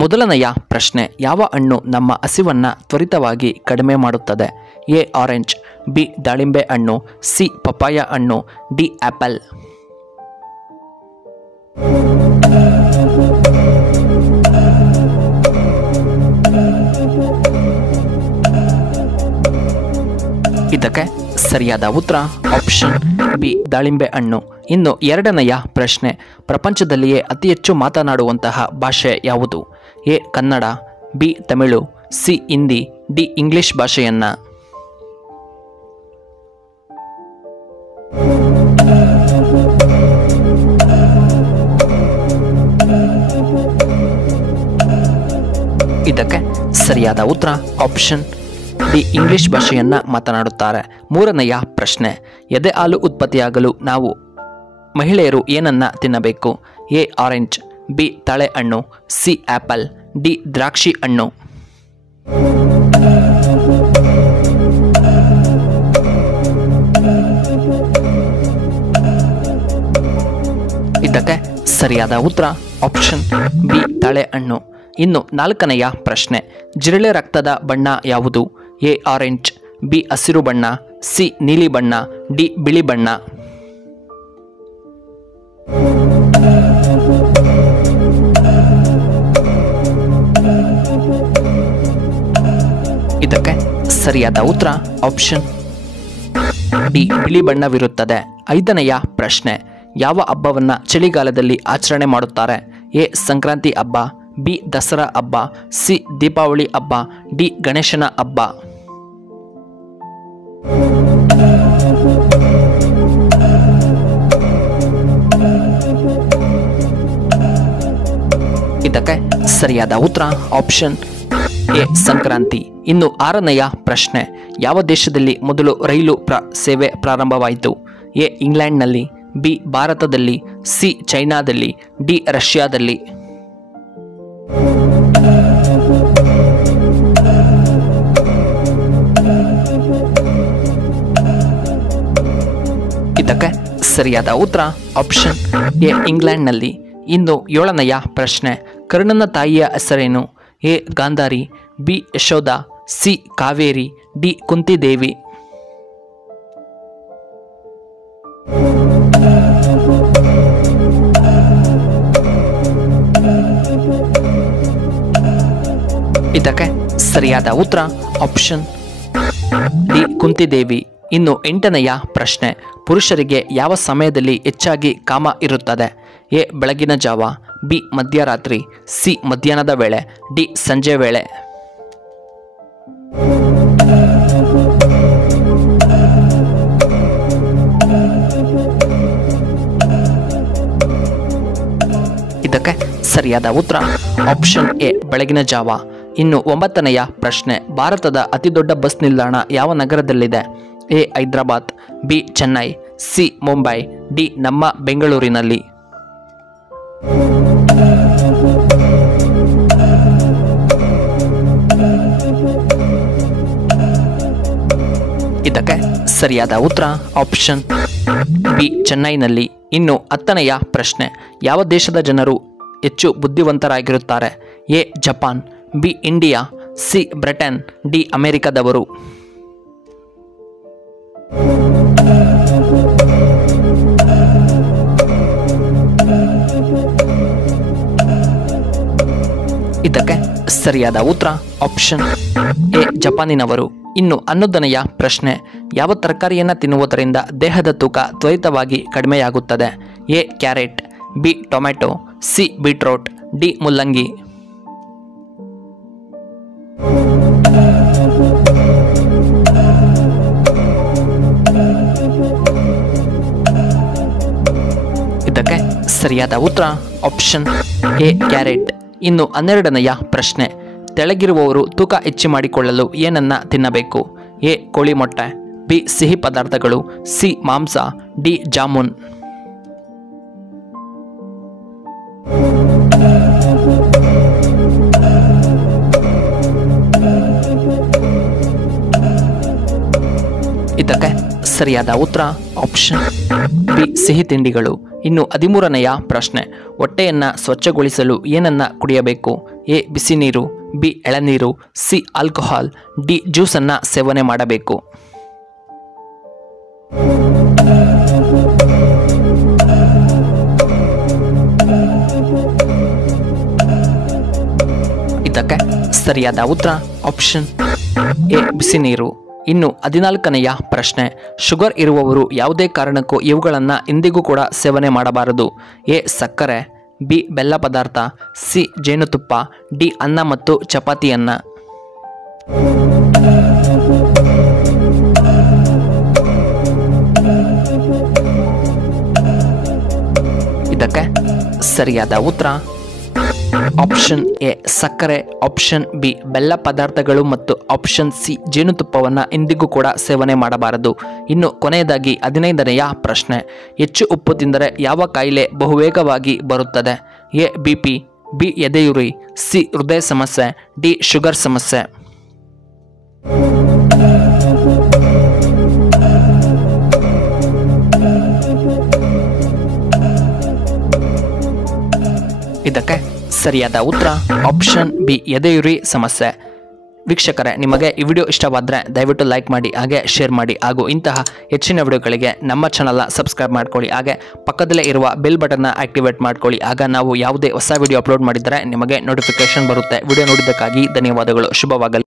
ಮೊದಲನೆಯ ಪ್ರಶ್ನೆ, ಯಾವ ಹಣ್ಣು ನಮ್ಮ ಹಸಿವನ್ನು ತ್ವರಿತವಾಗಿ ಕಡಿಮೆ ಮಾಡುತ್ತದೆ? ಎ ಆರೆಂಜ್, ಬಿ ದಾಳಿಂಬೆ ಹಣ್ಣು, ಸಿ ಪಪಾಯ ಹಣ್ಣು, ಡಿ ಆ್ಯಪಲ್. ಇದಕ್ಕೆ ಸರಿಯಾದ ಉತ್ತರ ಆಪ್ಷನ್ ಬಿ ದಾಳಿಂಬೆ ಹಣ್ಣು. ಇನ್ನು ಎರಡನೆಯ ಪ್ರಶ್ನೆ, ಪ್ರಪಂಚದಲ್ಲಿಯೇ ಅತಿ ಹೆಚ್ಚು ಮಾತನಾಡುವಂತಹ ಭಾಷೆ ಯಾವುದು? A Kannada, B Tamil, C Hindi, D English ಭಾಷೆಯನ್ನ. ಇದಕ್ಕೆ ಸರಿಯಾದ ಉತ್ತರ ಆಪ್ಷನ್ ಡಿ ಇಂಗ್ಲಿಷ್ ಭಾಷೆಯನ್ನ ಮಾತನಾಡುತ್ತಾರೆ. ಮೂರನೆಯ ಪ್ರಶ್ನೆ, ಎದೆ ಹಾಲು ಉತ್ಪತ್ತಿಯಾಗಲು ನಾವು ಮಹಿಳೆಯರು ಏನನ್ನ ತಿನ್ನಬೇಕು? ಎ ಆರೆಂಜ್, ಬಿ ತಾಳೆ ಹಣ್ಣು, ಸಿ ಆ್ಯಪಲ್, ಡಿ ದ್ರಾಕ್ಷಿ ಹಣ್ಣು. ಇದಕ್ಕೆ ಸರಿಯಾದ ಉತ್ತರ ಆಪ್ಷನ್ ಬಿ ತಾಳೆ ಹಣ್ಣು. ಇನ್ನು ನಾಲ್ಕನೆಯ ಪ್ರಶ್ನೆ, ಜಿರಳೆ ರಕ್ತದ ಬಣ್ಣ ಯಾವುದು? ಎ ಆರೆಂಜ್, ಬಿ ಹಸಿರು ಬಣ್ಣ, ಸಿ ನೀಲಿ ಬಣ್ಣ, ಡಿ ಬಿಳಿ ಬಣ್ಣ. ಇದಕ್ಕೆ ಸರಿಯಾದ ಉತ್ತರ ಆಪ್ಷನ್ ಡಿ ಬಿಳಿ ಬಣ್ಣವಿರುತ್ತದೆ. ಐದನೆಯ ಪ್ರಶ್ನೆ, ಯಾವ ಹಬ್ಬವನ್ನ ಚಳಿಗಾಲದಲ್ಲಿ ಆಚರಣೆ ಮಾಡುತ್ತಾರೆ? ಎ ಸಂಕ್ರಾಂತಿ ಹಬ್ಬ, ಬಿ ದಸರಾ ಹಬ್ಬ, ಸಿ ದೀಪಾವಳಿ ಹಬ್ಬ, ಡಿ ಗಣೇಶನ ಹಬ್ಬ. ಇದಕ್ಕೆ ಸರಿಯಾದ ಉತ್ತರ ಆಪ್ಷನ್ ಎ ಸಂಕ್ರಾಂತಿ. ಇನ್ನು ಆರನೆಯ ಪ್ರಶ್ನೆ, ಯಾವ ದೇಶದಲ್ಲಿ ಮೊದಲು ರೈಲು ಸೇವೆ ಪ್ರಾರಂಭವಾಯಿತು? ಎ ಇಂಗ್ಲೆಂಡ್ನಲ್ಲಿ, ಬಿ ಭಾರತದಲ್ಲಿ, ಸಿ ಚೈನಾದಲ್ಲಿ, ಡಿ ರಷ್ಯಾದಲ್ಲಿ. ಇದಕ್ಕೆ ಸರಿಯಾದ ಉತ್ತರ ಆಪ್ಷನ್ ಎ ಇಂಗ್ಲೆಂಡ್ನಲ್ಲಿ. ಇನ್ನು ಏಳನೆಯ ಪ್ರಶ್ನೆ, ಕರ್ಣನ ತಾಯಿಯ ಹೆಸರೇನು? A Gandhari, B Yashoda, C Kaveri, D Kunti Devi. ಇದಕ್ಕೆ ಸರಿಯಾದ ಉತ್ತರ ಆಪ್ಷನ್ ಡಿ ಕುಂತಿದೇವಿ. ಇನ್ನು ಎಂಟನೆಯ ಪ್ರಶ್ನೆ, ಪುರುಷರಿಗೆ ಯಾವ ಸಮಯದಲ್ಲಿ ಹೆಚ್ಚಾಗಿ ಕಾಮ ಇರುತ್ತದೆ? ಎ ಬೆಳಗಿನ ಜಾವ, ಬಿ ಮಧ್ಯರಾತ್ರಿ, ಸಿ ಮಧ್ಯಾಹ್ನದ ವೇಳೆ, ಡಿ ಸಂಜೆ ವೇಳೆ. ಇದಕ್ಕೆ ಸರಿಯಾದ ಉತ್ತರ ಆಪ್ಷನ್ ಎ ಬೆಳಗಿನ ಜಾವ. ಇನ್ನು ಒಂಬತ್ತನೆಯ ಪ್ರಶ್ನೆ, ಭಾರತದ ಅತಿದೊಡ್ಡ ಬಸ್ ನಿಲ್ದಾಣ ಯಾವ ನಗರದಲ್ಲಿದೆ? A Hyderabad, B Chennai, C Mumbai, D ನಮ್ಮ ಬೆಂಗಳೂರಿನಲ್ಲಿ. ಇದಕ್ಕೆ ಸರಿಯಾದ ಉತ್ತರ ಆಪ್ಷನ್ ಬಿ ಚೆನ್ನೈನಲ್ಲಿ. ಇನ್ನು ಹತ್ತನೆಯ ಪ್ರಶ್ನೆ, ಯಾವ ದೇಶದ ಜನರು ಹೆಚ್ಚು ಬುದ್ಧಿವಂತರಾಗಿರುತ್ತಾರೆ? A Japan, B India, C Britain, D ಅಮೆರಿಕದವರು. ಇದಕ್ಕೆ ಸರಿಯಾದ ಉತ್ತರ ಆಪ್ಷನ್ ಎ ಜಪಾನಿನವರು. ಇನ್ನು 11ನೆಯ ಪ್ರಶ್ನೆ, ಯಾವ ತರಕಾರಿಯನ್ನು ತಿನ್ನುವುದರಿಂದ ದೇಹದ ತೂಕ ತ್ವರಿತವಾಗಿ ಕಡಿಮೆಯಾಗುತ್ತದೆ? A carrot, B tomato, C beetroot, D ಮುಲ್ಲಂಗಿ. ಇದಕ್ಕೆ ಸರಿಯಾದ ಉತ್ತರ ಆಪ್ಷನ್ ಎ ಕ್ಯಾರೆಟ್. ಇನ್ನು 12ನೆಯ ಪ್ರಶ್ನೆ, ತೆಳಗಿರುವವರು ತೂಕ ಹೆಚ್ಚು ಮಾಡಿಕೊಳ್ಳಲು ಏನನ್ನ ತಿನ್ನಬೇಕು? ಎ ಕೋಳಿ ಮೊಟ್ಟೆ, ಬಿ ಸಿಹಿ ಪದಾರ್ಥಗಳು, ಸಿ ಮಾಂಸ, ಡಿ ಜಾಮೂನ್. ಇದಕ್ಕೆ ಸರಿಯಾದ ಉತ್ತರ ಆಪ್ಷನ್ ಬಿ ಸಿಹಿ ತಿಂಡಿಗಳು. ಇನ್ನು 13ನೆಯ ಪ್ರಶ್ನೆ, ಹೊಟ್ಟೆಯನ್ನು ಸ್ವಚ್ಛಗೊಳಿಸಲು ಏನನ್ನ ಕುಡಿಯಬೇಕು? ಎ ಬಿಸಿ ನೀರು, ಬಿ ಎಳನೀರು, ಸಿ ಆಲ್ಕೋಹಾಲ್, ಡಿ ಜ್ಯೂಸನ್ನು ಸೇವನೆ ಮಾಡಬೇಕು. ಇದಕ್ಕೆ ಸರಿಯಾದ ಉತ್ತರ ಆಪ್ಷನ್ ಎ ಬಿಸಿ ನೀರು. ಇನ್ನು 14ನೆಯ ಪ್ರಶ್ನೆ, ಶುಗರ್ ಇರುವವರು ಯಾವುದೇ ಕಾರಣಕ್ಕೂ ಇವುಗಳನ್ನು ಎಂದಿಗೂ ಕೂಡ ಸೇವನೆ ಮಾಡಬಾರದು. ಎ ಸಕ್ಕರೆ, ಬಿ ಬೆಲ್ಲ ಪದಾರ್ಥ, ಸಿ ಜೇನುತುಪ್ಪ, ಡಿ ಅನ್ನ ಮತ್ತು ಚಪಾತಿಯನ್ನ. ಇದಕ್ಕೆ ಸರಿಯಾದ ಉತ್ತರ ಆಪ್ಷನ್ ಎ ಸಕ್ಕರೆ, ಆಪ್ಷನ್ ಬಿ ಬೆಲ್ಲ ಪದಾರ್ಥಗಳು ಮತ್ತು ಆಪ್ಷನ್ ಸಿ ಜೇನುತುಪ್ಪವನ್ನು ಎಂದಿಗೂ ಕೂಡ ಸೇವನೆ ಮಾಡಬಾರದು. ಇನ್ನು ಕೊನೆಯದಾಗಿ 15ನೆಯ ಪ್ರಶ್ನೆ, ಹೆಚ್ಚು ಉಪ್ಪು ತಿಂದರೆ ಯಾವ ಕಾಯಿಲೆ ಬಹುವೇಗವಾಗಿ ಬರುತ್ತದೆ? ಎ BP, ಬಿ ಎದೆಯುರಿ, ಸಿ ಹೃದಯ ಸಮಸ್ಯೆ, ಡಿ ಶುಗರ್ ಸಮಸ್ಯೆ. ಇದಕ್ಕೆ ಸರಿಯಾದ ಉತ್ತರ ಆಪ್ಷನ್ ಬಿ ಎದೆಯುರಿ ಸಮಸ್ಯೆ. ವೀಕ್ಷಕರೇ, ನಿಮಗೆ ಈ ವಿಡಿಯೋ ಇಷ್ಟವಾದರೆ ದಯವಿಟ್ಟು ಲೈಕ್ ಮಾಡಿ, ಹಾಗೆ ಶೇರ್ ಮಾಡಿ, ಹಾಗೂ ಇಂತಹ ಹೆಚ್ಚಿನ ವಿಡಿಯೋಗಳಿಗೆ ನಮ್ಮ ಚಾನಲ್ನ ಸಬ್ಸ್ಕ್ರೈಬ್ ಮಾಡ್ಕೊಳ್ಳಿ, ಹಾಗೆ ಪಕ್ಕದಲ್ಲೇ ಇರುವ ಬೆಲ್ ಬಟನ್ನ ಆಕ್ಟಿವೇಟ್ ಮಾಡ್ಕೊಳ್ಳಿ. ಆಗ ನಾವು ಯಾವುದೇ ಹೊಸ ವಿಡಿಯೋ ಅಪ್ಲೋಡ್ ಮಾಡಿದರೆ ನಿಮಗೆ ನೋಟಿಫಿಕೇಶನ್ ಬರುತ್ತೆ. ವಿಡಿಯೋ ನೋಡಿದ್ದಕ್ಕಾಗಿ ಧನ್ಯವಾದಗಳು. ಶುಭವಾಗಲಿ.